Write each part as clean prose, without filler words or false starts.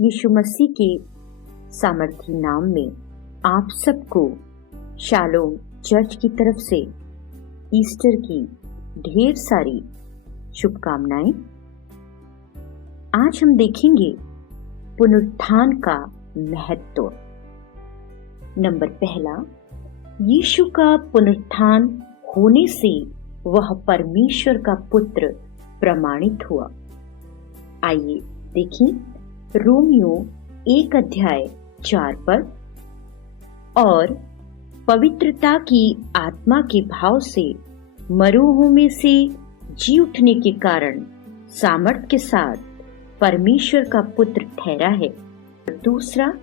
यीशु मसीह के सामर्थी नाम में आप सबको शालोम चर्च की तरफ से ईस्टर की ढेर सारी शुभकामनाएं। आज हम देखेंगे पुनरुत्थान का महत्व। नंबर पहला, यीशु का पुनरुत्थान होने से वह परमेश्वर का पुत्र प्रमाणित हुआ। आइए देखें रोमियो 1:4 पर। और पवित्रता की आत्मा के भाव से मरूहों में से जी उठने के कारण सामर्थ के साथ परमेश्वर का पुत्र ठहरा है। दूसरा,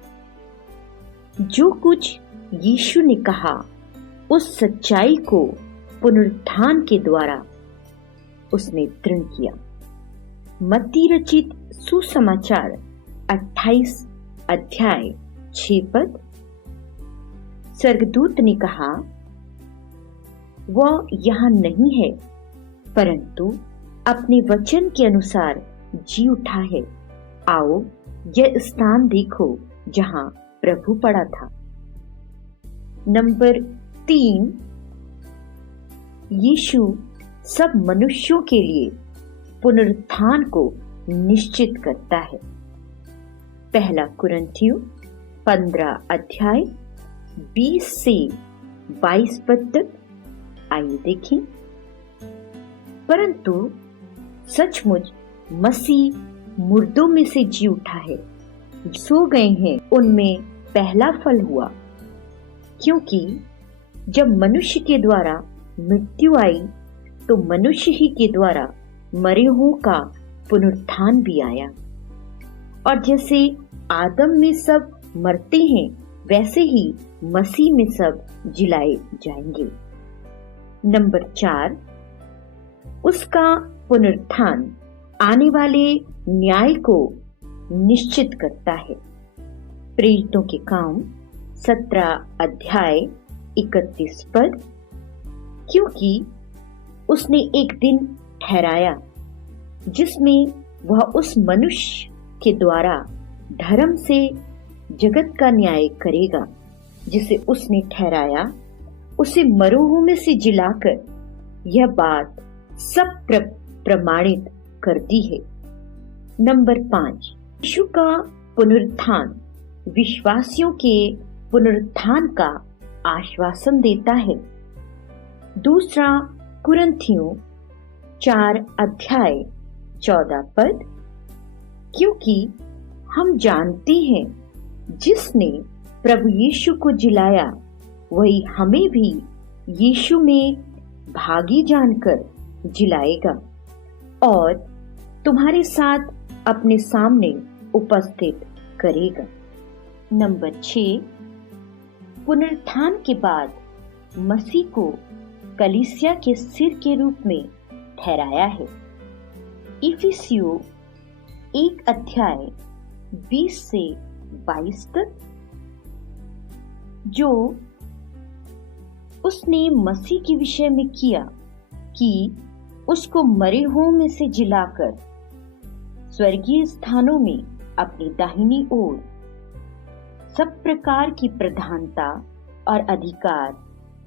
जो कुछ यीशु ने कहा उस सच्चाई को पुनरुत्थान के द्वारा उसने दृढ़ किया। मत्ती रचित सुसमाचार 28:6 पद। स्वर्गदूत ने कहा, वह यहाँ नहीं है, परंतु अपने वचन के अनुसार जी उठा है। आओ यह स्थान देखो जहां प्रभु पड़ा था। नंबर 3, यीशु सब मनुष्यों के लिए पुनरुत्थान को निश्चित करता है। पहला कुरिन्थियों 15:20 से 22 पद तक। आइए देखें। परंतु सचमुच मसीह मुर्दों में से जी उठा है, सो गए हैं उनमें पहला फल हुआ। क्योंकि जब मनुष्य के द्वारा मृत्यु आई तो मनुष्य ही के द्वारा मरे हुओं का पुनरुत्थान भी आया। और जैसे आदम में सब मरते हैं, वैसे ही मसीह में सब जिलाए जाएंगे। नंबर 4, उसका पुनरुत्थान आने वाले न्याय को निश्चित करता है। प्रेरितों के काम 17:31 पद। क्योंकि उसने एक दिन ठहराया जिसमें वह उस मनुष्य के द्वारा धर्म से जगत का न्याय करेगा, जिसे उसने ठहराया उसे मरूहों में से जिलाकर यह बात सब प्रमाणित कर दी है। नंबर 5, यीशु का पुनरुत्थान विश्वासियों के पुनरुत्थान का आश्वासन देता है। दूसरा कुरिन्थियों 4:14 पद। क्योंकि हम जानते हैं जिसने प्रभु यीशु को जिलाया वही हमें भी यीशु में भागी जानकर जिलाएगा और तुम्हारे साथ अपने सामने उपस्थित करेगा। नंबर 6, पुनरुत्थान के बाद मसीह को कलीसिया के सिर के रूप में ठहराया है। इफिसियों 1:20 से 22 तक। जो उसने मसीह के विषय में किया कि उसको मरे हुओं में से जिलाकर स्वर्गीय स्थानों में अपनी दाहिनी ओर सब प्रकार की प्रधानता और अधिकार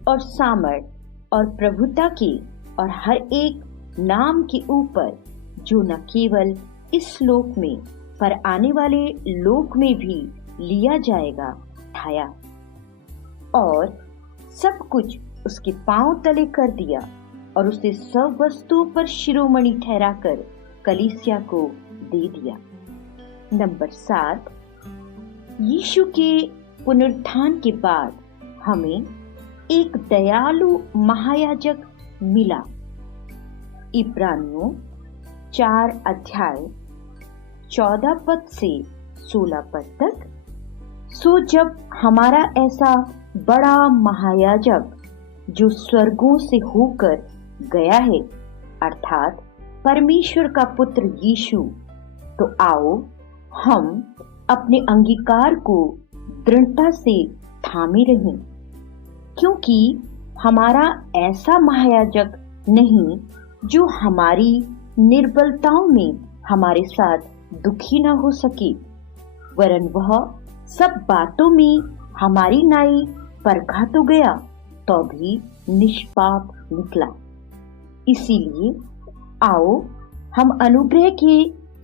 और सामर्थ और प्रभुता के और हर एक नाम के ऊपर, जो न केवल इस लोक में पर आने वाले लोक में भी लिया जाएगा, उठाया और सब कुछ उसके पांव तले कर दिया और उसे सब वस्तुओं पर शिरोमणि ठहराकर कलीसिया को दे दिया। नंबर 7, यीशु के पुनरुत्थान के बाद हमें एक दयालु महायाजक मिला। इब्रानियों 4:14 पद से 16 पद तक। सो जब हमारा ऐसा बड़ा महायाजक जो स्वर्गों से होकर गया है, अर्थात परमेश्वर का पुत्र यीशु, तो आओ हम अपने अंगीकार को दृढ़ता से थामे रहें। क्योंकि हमारा ऐसा महायाजक नहीं जो हमारी निर्बलताओं में हमारे साथ दुखी न हो सके, वरन वह सब बातों में हमारी नाई परखा तो गया तो भी निष्पाप निकला। इसीलिए आओ हम अनुग्रह के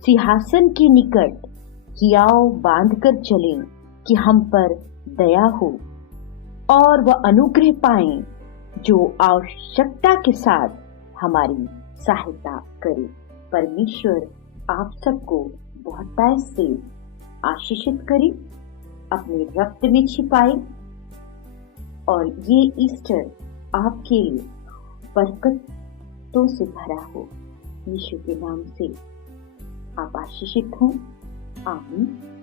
सिंहासन के निकट हियाव बांधकर चलें कि हम पर दया हो और वह अनुग्रह पाएं जो आवश्यकता के साथ हमारी सहायता करे। परमेश्वर आप सबको बहुतायत से आशीषित करे, अपने रक्त में छिपाए और ये ईस्टर आपके लिए बरकतों से भरा हो। यीशु के नाम से आप आशीषित हों। आमीन।